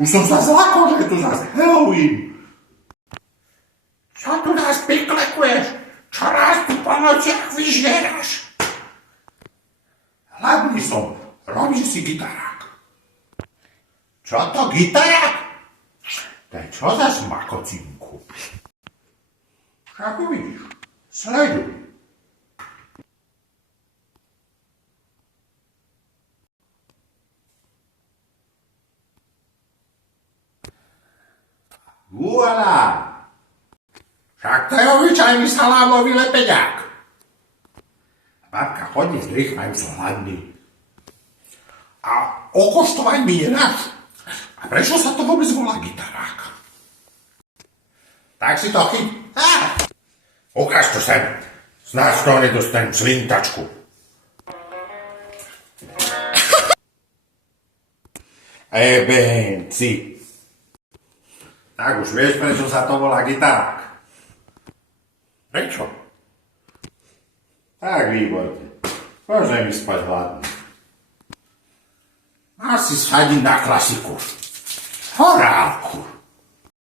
Už som sa zlakol, že je tu zase Halloween. Čo tu nás piklekuješ? Čo nás tu po nociach vyžieraš? Hladný som, robíš si gitarák. Čo to gitarák? To je čo za smakocinku? Však uvidíš, sleduj. Voilà! Však to je obyčajný salámový lepeďák. Babka, chodí zdrýchnajú som hladný. A okoštovať mi nedáš? A prečo sa to vôbec volá gitarák? Tak si to chyť. Ukáž to sem. Snáď z toho nedostanem svintačku. Ebenci. Tak už vieš, prečo sa to volá gitarák. Prečo? Tak výborne. Môžem mi spať hladný. Asi schadím na klasiku. Horálku.